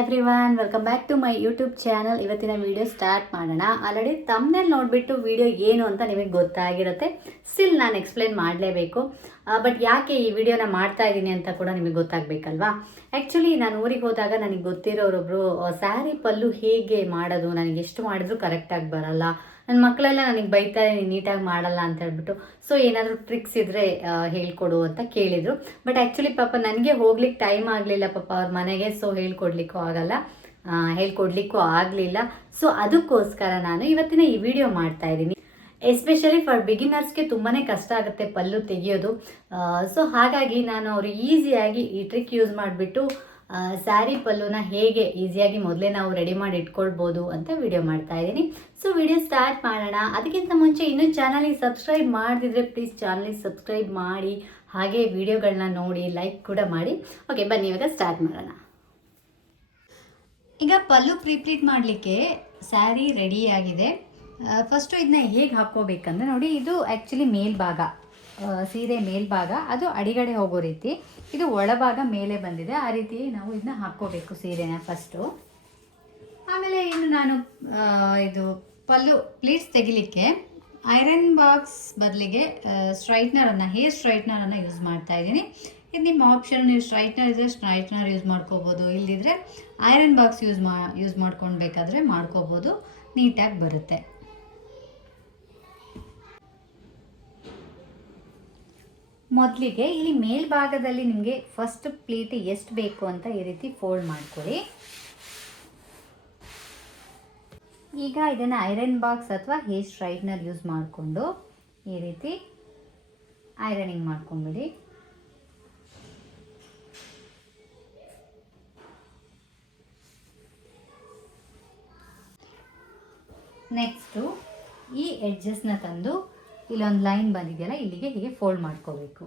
Everyone, welcome back to my YouTube channel. ಇವತ್ತಿನ video start ಮಾಡೋಣ. Already ತಮ್ಮನೇಲಿ ನೋಡಿಬಿಟ್ಟು ವಿಡಿಯೋ ಏನು ಅಂತ ನಿಮಗೆ ಗೊತ್ತಾಗಿರುತ್ತೆ. ಸ್ಟಿಲ್ ನಾನು ಎಕ್ಸ್ಪ್ಲೇನ್ ಮಾಡಲೇಬೇಕು. ಬಟ್ ಯಾಕೆ ಈ ವಿಡಿಯೋನ ಮಾಡ್ತಾ ಇದ್ದೀನಿ ಅಂತ ಕೂಡ ನಿಮಗೆ ಗೊತ್ತಾಗಬೇಕಲ್ವಾ. ಆ್ಯಕ್ಚುಲಿ ನಾನು ಊರಿಗೆ ಹೋದಾಗ ನನಗೆ ಗೊತ್ತಿರೋರೊಬ್ಬರು ಸ್ಯಾರಿ ಪಲ್ಲು ಹೇಗೆ ಮಾಡೋದು, ನನಗೆ ಎಷ್ಟು ಮಾಡಿದ್ರು ಕರೆಕ್ಟಾಗಿ ಬರಲ್ಲ, ನನ್ನ ಮಕ್ಕಳೆಲ್ಲ ನನಗೆ ಬೈತಾರೆ ನೀನು ನೀಟಾಗಿ ಮಾಡಲ್ಲ ಅಂತ ಹೇಳ್ಬಿಟ್ಟು. ಸೊ ಏನಾದರೂ ಟ್ರಿಕ್ಸ್ ಇದ್ದರೆ ಹೇಳ್ಕೊಡು ಅಂತ ಕೇಳಿದರು. ಬಟ್ ಆ್ಯಕ್ಚುಲಿ ಪಾಪ ನನಗೆ ಹೋಗ್ಲಿಕ್ಕೆ ಟೈಮ್ ಆಗಲಿಲ್ಲ ಪಾಪ ಅವ್ರ ಮನೆಗೆ. ಸೊ ಹೇಳ್ಕೊಡ್ಲಿಕ್ಕೂ ಆಗಲಿಲ್ಲ. ಸೊ ಅದಕ್ಕೋಸ್ಕರ ನಾನು ಇವತ್ತಿನ ಈ ವಿಡಿಯೋ ಮಾಡ್ತಾ ಇದ್ದೀನಿ. ಎಸ್ಪೆಷಲಿ ಫಾರ್ ಬಿಗಿನರ್ಸ್ಗೆ ತುಂಬಾ ಕಷ್ಟ ಆಗುತ್ತೆ ಪಲ್ಲು ತೆಗೆಯೋದು. ಸೊ ಹಾಗಾಗಿ ನಾನು ಅವರು ಈಸಿಯಾಗಿ ಈ ಟ್ರಿಕ್ ಯೂಸ್ ಮಾಡಿಬಿಟ್ಟು ಸ್ಯಾರಿ ಪಲ್ಲುನ ಹೇಗೆ ಈಸಿಯಾಗಿ ಮೊದಲೇ ನಾವು ರೆಡಿ ಮಾಡಿ ಇಟ್ಕೊಳ್ಬೋದು ಅಂತ ವಿಡಿಯೋ ಮಾಡ್ತಾ ಇದ್ದೀನಿ. ಸೊ ವಿಡಿಯೋ ಸ್ಟಾರ್ಟ್ ಮಾಡೋಣ. ಅದಕ್ಕಿಂತ ಮುಂಚೆ ಇನ್ನೂ ಚಾನಲಿಗೆ ಸಬ್ಸ್ಕ್ರೈಬ್ ಮಾಡದಿದ್ರೆ ಪ್ಲೀಸ್ ಚಾನಲಿಗೆ ಸಬ್ಸ್ಕ್ರೈಬ್ ಮಾಡಿ, ಹಾಗೆ ವಿಡಿಯೋಗಳನ್ನ ನೋಡಿ ಲೈಕ್ ಕೂಡ ಮಾಡಿ. ಓಕೆ, ಬನ್ನಿ ಇವಾಗ ಸ್ಟಾರ್ಟ್ ಮಾಡೋಣ. ಈಗ ಪಲ್ಲು ಪ್ರೀಪ್ಲೀಟ್ ಮಾಡಲಿಕ್ಕೆ ಸ್ಯಾರಿ ರೆಡಿಯಾಗಿದೆ. ಫಸ್ಟು ಇದನ್ನ ಹೇಗೆ ಹಾಕ್ಕೋಬೇಕಂದ್ರೆ ನೋಡಿ, ಇದು ಆ್ಯಕ್ಚುಲಿ ಮೇಲ್ಭಾಗ, ಸೀರೆ ಮೇಲ್ಭಾಗ, ಅದು ಅಡಿಗಡೆ ಹೋಗೋ ರೀತಿ. ಇದು ಒಳಭಾಗ ಮೇಲೆ ಬಂದಿದೆ. ಆ ರೀತಿ ನಾವು ಇದನ್ನ ಹಾಕ್ಕೋಬೇಕು ಸೀರೆನ ಫಸ್ಟು. ಆಮೇಲೆ ಇನ್ನು ನಾನು ಇದು ಪಲ್ಲು ಪ್ಲೀಟ್ಸ್ ತೆಗಿಲಿಕ್ಕೆ ಐರನ್ ಬಾಕ್ಸ್ ಬದಲಿಗೆ ಸ್ಟ್ರೈಟ್ನರನ್ನು, ಹೇರ್ ಸ್ಟ್ರೈಟ್ನರನ್ನು ಯೂಸ್ ಮಾಡ್ತಾ ಇದ್ದೀನಿ. ಇದು ನಿಮ್ಮ ಆಪ್ಷನ್. ನೀವು ಸ್ಟ್ರೈಟ್ನರ್ ಇದ್ದರೆ ಸ್ಟ್ರೈಟ್ನರ್ ಯೂಸ್ ಮಾಡ್ಕೋಬೋದು, ಇಲ್ಲದಿದ್ದರೆ ಐರನ್ ಬಾಕ್ಸ್ ಯೂಸ್ ಮಾಡ್ಕೊಳ್ಬೇಕಾದ್ರೆ ಮಾಡ್ಕೋಬೋದು, ನೀಟಾಗಿ ಬರುತ್ತೆ. ಮೊದಲಿಗೆ ಇಲ್ಲಿ ಮೇಲ್ಭಾಗದಲ್ಲಿ ನಿಮಗೆ ಫಸ್ಟ್ ಪ್ಲೀಟ್ ಎಷ್ಟು ಬೇಕು ಅಂತ ಈ ರೀತಿ ಫೋಲ್ಡ್ ಮಾಡ್ಕೊಳ್ಳಿ. ಈಗ ಇದನ್ನು ಐರನ್ ಬಾಕ್ಸ್ ಅಥವಾ ಹೇರ್ ಸ್ಟ್ರೈಟ್ನರ್ ಯೂಸ್ ಮಾಡಿಕೊಂಡು ಈ ರೀತಿ ಐರನಿಂಗ್ ಮಾಡ್ಕೊಂಬಿಡಿ. ನೆಕ್ಸ್ಟು ಈ ಎಡ್ಜಸ್ನ ತಂದು ಇಲ್ಲೊಂದು ಲೈನ್ ಬಂದಿದೆಯಲ್ಲ, ಇಲ್ಲಿಗೆ ಹೀಗೆ ಫೋಲ್ಡ್ ಮಾಡ್ಕೋಬೇಕು.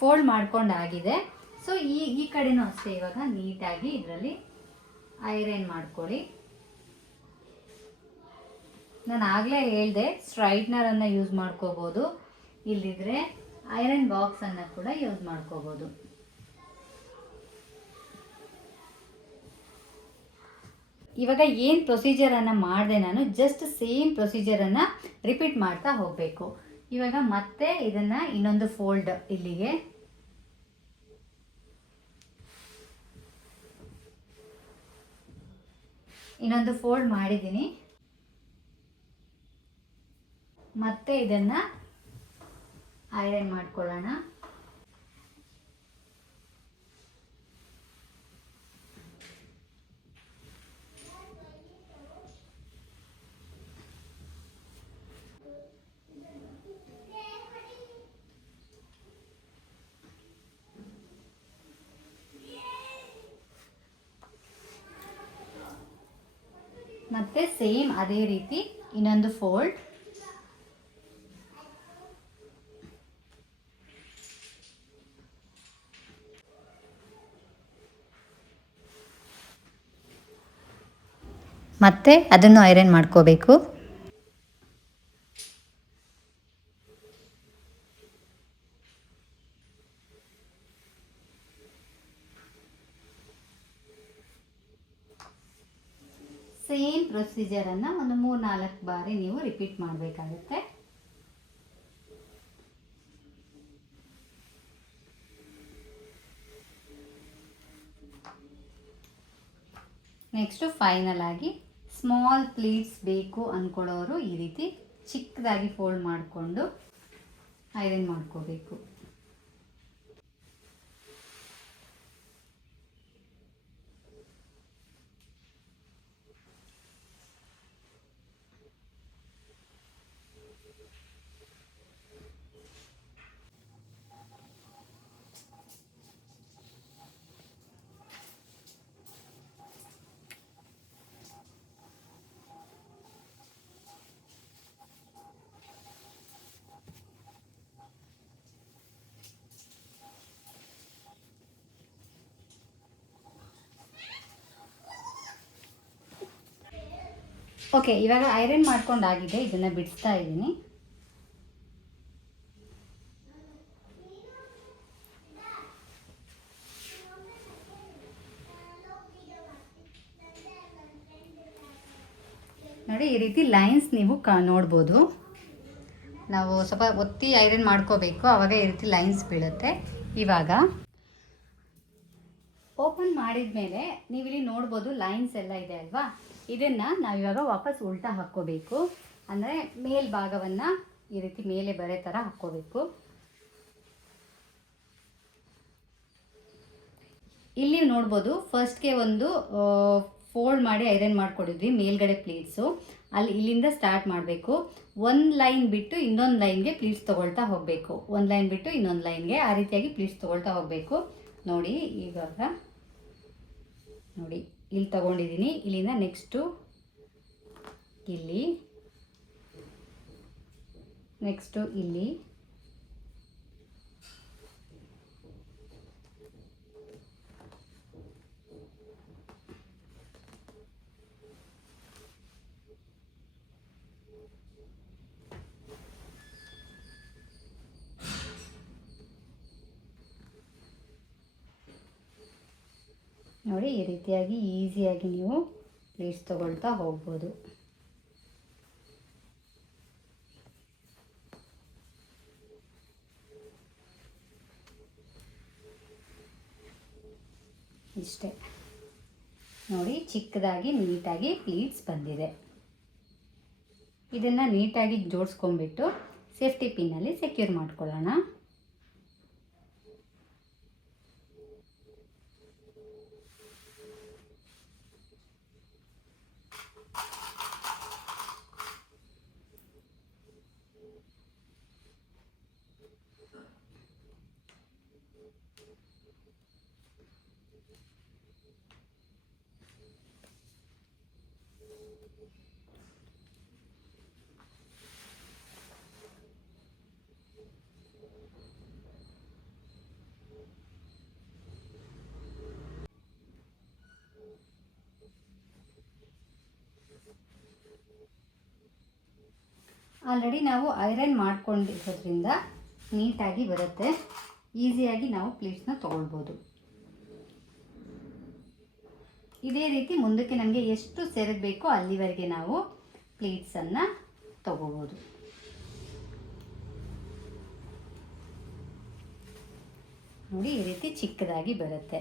ಫೋಲ್ಡ್ ಮಾಡ್ಕೊಂಡಾಗಿದೆ. ಸೊ ಈ ಕಡೆನೂ ಅಷ್ಟೇ. ಇವಾಗ ನೀಟಾಗಿ ಇದರಲ್ಲಿ ಐರನ್ ಮಾಡ್ಕೊಳ್ಳಿ. ನಾನು ಆಗಲೇ ಹೇಳಿದೆ ಸ್ಟ್ರೈಟ್ನರನ್ನು ಯೂಸ್ ಮಾಡ್ಕೋಬೋದು, ಇಲ್ಲಿದ್ರೆ ಐರನ್ ಬಾಕ್ಸನ್ನು ಕೂಡ ಯೂಸ್ ಮಾಡ್ಕೋಬೋದು. ಇವಾಗ ಏನು ಪ್ರೊಸೀಜರನ್ನು ಮಾಡಿದೆ ನಾನು, ಜಸ್ಟ್ ಸೇಮ್ ಪ್ರೊಸೀಜರನ್ನು ರಿಪೀಟ್ ಮಾಡ್ತಾ ಹೋಗಬೇಕು. ಇವಾಗ ಮತ್ತೆ ಇದನ್ನು ಇನ್ನೊಂದು ಫೋಲ್ಡ್, ಇಲ್ಲಿಗೆ ಇನ್ನೊಂದು ಫೋಲ್ಡ್ ಮಾಡಿದ್ದೀನಿ. ಮತ್ತೆ ಇದನ್ನು ಐರನ್ ಮಾಡ್ಕೊಳ್ಳೋಣ. ಮತ್ತೆ ಸೇಮ್ ಅದೇ ರೀತಿ ಇನ್ನೊಂದು ಫೋಲ್ಡ್. ಮತ್ತೆ ಅದನ್ನು ಐರನ್ ಮಾಡ್ಕೋಬೇಕು. ಸೇಮ್ ಪ್ರೊಸೀಜರನ್ನು ಒಂದು 3-4 ಬಾರಿ ನೀವು ರಿಪೀಟ್ ಮಾಡಬೇಕಾಗುತ್ತೆ. ನೆಕ್ಸ್ಟು ಫೈನಲ್ ಆಗಿ ಸ್ಮಾಲ್ ಪ್ಲೀಟ್ಸ್ ಬೇಕು ಅಂದ್ಕೊಳ್ಳೋರು ಈ ರೀತಿ ಚಿಕ್ಕದಾಗಿ ಫೋಲ್ಡ್ ಮಾಡಿಕೊಂಡು ಐರನ್ ಮಾಡ್ಕೋಬೇಕು. ಓಕೆ, ಇವಾಗ ಐರನ್ ಮಾಡ್ಕೊಂಡಾಗಿದೆ. ಇದನ್ನು ಬಿಡಿಸ್ತಾ ಇದ್ದೀನಿ. ನೋಡಿ, ಈ ರೀತಿ ಲೈನ್ಸ್ ನೀವು ನೋಡ್ಬೋದು. ನಾವು ಸ್ವಲ್ಪ ಒತ್ತಿ ಐರನ್ ಮಾಡ್ಕೋಬೇಕು, ಆವಾಗ ಈ ರೀತಿ ಲೈನ್ಸ್ ಬೀಳುತ್ತೆ. ಇವಾಗ ಓಪನ್ ಮಾಡಿದ ಮೇಲೆ ನೀವಿಲ್ಲಿ ನೋಡ್ಬೋದು ಲೈನ್ಸ್ ಎಲ್ಲ ಇದೆ ಅಲ್ವಾ. ಇದನ್ನು ನಾವಿವಾಗ ವಾಪಸ್ ಉಲ್ಟಾ ಹಾಕ್ಕೋಬೇಕು. ಅಂದರೆ ಮೇಲ್ಭಾಗವನ್ನು ಈ ರೀತಿ ಮೇಲೆ ಬರೋ ಥರ ಹಾಕ್ಕೋಬೇಕು. ಇಲ್ಲಿ ನೋಡ್ಬೋದು ಫಸ್ಟ್ಗೆ ಒಂದು ಫೋಲ್ಡ್ ಮಾಡಿ ಐರನ್ ಮಾಡ್ಕೊಂಡಿದ್ವಿ ಮೇಲ್ಗಡೆ ಪ್ಲೀಟ್ಸು. ಅಲ್ಲಿ ಇಲ್ಲಿಂದ ಸ್ಟಾರ್ಟ್ ಮಾಡಬೇಕು. ಒಂದು ಲೈನ್ ಬಿಟ್ಟು ಇನ್ನೊಂದು ಲೈನ್ಗೆ ಪ್ಲೀಟ್ಸ್ ತೊಗೊಳ್ತಾ ಹೋಗಬೇಕು. ಒಂದು ಲೈನ್ ಬಿಟ್ಟು ಇನ್ನೊಂದು ಲೈನ್ಗೆ ಆ ರೀತಿಯಾಗಿ ಪ್ಲೀಟ್ಸ್ ತೊಗೊಳ್ತಾ ಹೋಗಬೇಕು. ನೋಡಿ, ಇವಾಗ ನೋಡಿ ಇಲ್ಲಿ ತೊಗೊಂಡಿದ್ದೀನಿ. ಇಲ್ಲಿಂದ ನೆಕ್ಸ್ಟು ಇಲ್ಲಿ, ನೆಕ್ಸ್ಟು ಇಲ್ಲಿ, ನೋಡಿ ಈ ರೀತಿಯಾಗಿ ಈಸಿಯಾಗಿ ನೀವು ಪ್ಲೀಟ್ಸ್ ತೊಗೊಳ್ತಾ ಹೋಗ್ಬೋದು. ಇಷ್ಟೇ ನೋಡಿ, ಚಿಕ್ಕದಾಗಿ ನೀಟಾಗಿ ಪ್ಲೀಟ್ಸ್ ಬಂದಿದೆ. ಇದನ್ನು ನೀಟಾಗಿ ಜೋಡಿಸ್ಕೊಂಡ್ಬಿಟ್ಟು ಸೇಫ್ಟಿ ಪಿನ್ನಲ್ಲಿ ಸೆಕ್ಯೂರ್ ಮಾಡ್ಕೊಳ್ಳೋಣ. ಆಲ್ರೆಡಿ ನಾವು ಐರನ್ ಮಾಡ್ಕೊಂಡಿರೋದ್ರಿಂದ ನೀಟಾಗಿ ಬರುತ್ತೆ. ಈಸಿಯಾಗಿ ನಾವು ಪ್ಲೀಟ್ಸ್ನ ತೊಗೊಳ್ಬೋದು. ಇದೇ ರೀತಿ ಮುಂದಕ್ಕೆ ನಮಗೆ ಎಷ್ಟು ಸೇರಬೇಕು ಅಲ್ಲಿವರೆಗೆ ನಾವು ಪ್ಲೀಟ್ಸನ್ನು ತಗೋಬೋದು. ನೋಡಿ, ಈ ರೀತಿ ಚಿಕ್ಕದಾಗಿ ಬರುತ್ತೆ.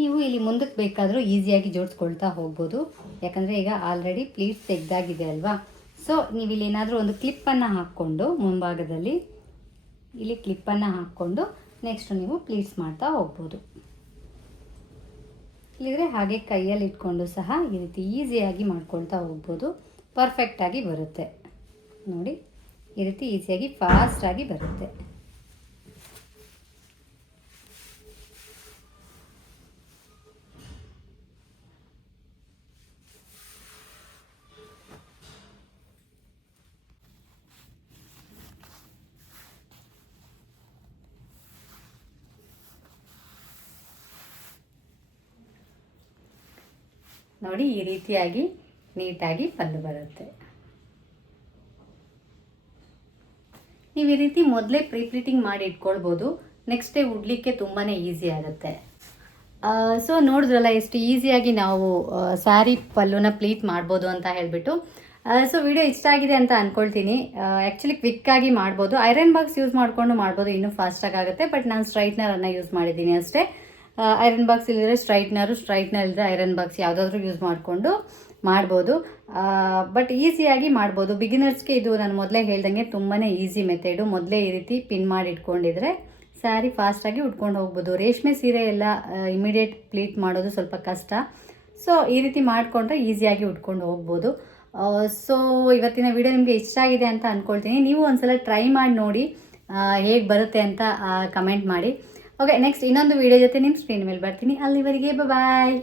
ನೀವು ಇಲ್ಲಿ ಮುಂದಕ್ಕೆ ಬೇಕಾದರೂ ಈಸಿಯಾಗಿ ಜೋಡಿಸ್ಕೊಳ್ತಾ ಹೋಗ್ಬೋದು. ಯಾಕಂದರೆ ಈಗ ಆಲ್ರೆಡಿ ಪ್ಲೀಟ್ಸ್ ತೆಗೆದಾಗಿದೆ ಅಲ್ವಾ. ಸೊ ನೀವು ಇಲ್ಲಿ ಏನಾದರೂ ಒಂದು ಕ್ಲಿಪ್ಪನ್ನು ಹಾಕ್ಕೊಂಡು ಮುಂಭಾಗದಲ್ಲಿ ಇಲ್ಲಿ ಕ್ಲಿಪ್ಪನ್ನು ಹಾಕ್ಕೊಂಡು ನೆಕ್ಸ್ಟ್ ನೀವು ಪ್ಲೀಟ್ಸ್ ಮಾಡ್ತಾ ಹೋಗ್ಬೋದು. ಇಲ್ಲಿದ್ರೆ ಹಾಗೆ ಕೈಯಲ್ಲಿ ಇಟ್ಕೊಂಡು ಸಹ ಈ ರೀತಿ ಈಸಿಯಾಗಿ ಮಾಡ್ಕೊಳ್ತಾ ಹೋಗ್ಬೋದು. ಪರ್ಫೆಕ್ಟಾಗಿ ಬರುತ್ತೆ ನೋಡಿ, ಈ ರೀತಿ ಈಸಿಯಾಗಿ ಫಾಸ್ಟಾಗಿ ಬರುತ್ತೆ. ನೋಡಿ, ಈ ರೀತಿಯಾಗಿ ನೀಟಾಗಿ ಪಲ್ಲು ಬರುತ್ತೆ. ನೀವು ಈ ರೀತಿ ಮೊದಲೇ ಪ್ಲೀಟಿಂಗ್ ಮಾಡಿ ಇಟ್ಕೊಳ್ಬೋದು. ನೆಕ್ಸ್ಟ್ ಡೇ ಉಡ್ಲಿಕ್ಕೆ ತುಂಬಾ ಈಸಿ ಆಗುತ್ತೆ. ಸೊ ನೋಡಿದ್ರಲ್ಲ ಎಷ್ಟು ಈಸಿಯಾಗಿ ನಾವು ಸ್ಯಾರಿ ಪಲ್ಲುನ ಪ್ಲೀಟ್ ಮಾಡ್ಬೋದು ಅಂತ ಹೇಳಿಬಿಟ್ಟು. ಸೊ ವಿಡಿಯೋ ಇಷ್ಟ ಆಗಿದೆ ಅಂತ ಅಂದ್ಕೊಳ್ತೀನಿ. ಆ್ಯಕ್ಚುಲಿ ಕ್ವಿಕ್ಕಾಗಿ ಮಾಡ್ಬೋದು. ಐರನ್ ಬಾಕ್ಸ್ ಯೂಸ್ ಮಾಡಿಕೊಂಡು ಮಾಡ್ಬೋದು, ಇನ್ನೂ ಫಾಸ್ಟಾಗಿ ಆಗುತ್ತೆ. ಬಟ್ ನಾನು ಸ್ಟ್ರೈಟ್ನರನ್ನು ಯೂಸ್ ಮಾಡಿದ್ದೀನಿ ಅಷ್ಟೇ. ಐರನ್ ಬಾಕ್ಸ್ ಇಲ್ಲದ್ರೆ ಸ್ಟ್ರೈಟ್ನರ್ ಇಲ್ಲದ್ರೆ ಐರನ್ ಬಾಕ್ಸ್ ಯಾವುದಾದ್ರೂ ಯೂಸ್ ಮಾಡಿಕೊಂಡು ಮಾಡ್ಬೋದು. ಬಟ್ ಈಸಿಯಾಗಿ ಮಾಡ್ಬೋದು. ಬಿಗಿನರ್ಸ್ಗೆ ಇದು ನಾನು ಮೊದಲೇ ಹೇಳ್ದಂಗೆ ತುಂಬಾ ಈಸಿ ಮೆಥಡು. ಮೊದಲೇ ಈ ರೀತಿ ಪಿನ್ ಮಾಡಿ ಇಟ್ಕೊಂಡಿದ್ರೆ ಸ್ಯಾರಿ ಫಾಸ್ಟಾಗಿ ಉಟ್ಕೊಂಡು ಹೋಗ್ಬೋದು. ರೇಷ್ಮೆ ಸೀರೆ ಎಲ್ಲ ಇಮಿಡಿಯೇಟ್ ಪ್ಲೀಟ್ ಮಾಡೋದು ಸ್ವಲ್ಪ ಕಷ್ಟ. ಸೊ ಈ ರೀತಿ ಮಾಡಿಕೊಂಡ್ರೆ ಈಸಿಯಾಗಿ ಉಟ್ಕೊಂಡು ಹೋಗ್ಬೋದು. ಸೊ ಇವತ್ತಿನ ವಿಡಿಯೋ ನಿಮಗೆ ಇಷ್ಟ ಆಗಿದೆ ಅಂತ ಅಂದ್ಕೊಳ್ತೀನಿ. ನೀವು ಒಂದ್ಸಲ ಟ್ರೈ ಮಾಡಿ ನೋಡಿ ಹೇಗೆ ಬರುತ್ತೆ ಅಂತ ಕಮೆಂಟ್ ಮಾಡಿ. ಓಕೆ, ನೆಕ್ಸ್ಟ್ ಇನ್ನೊಂದು ವಿಡಿಯೋ ಜೊತೆ ನಿಮ್ಮ ಸ್ಕ್ರೀನ್ ಮೇಲೆ ಬರ್ತೀನಿ. ಅಲ್ಲಿವರೆಗೆ ಬಾಯ್.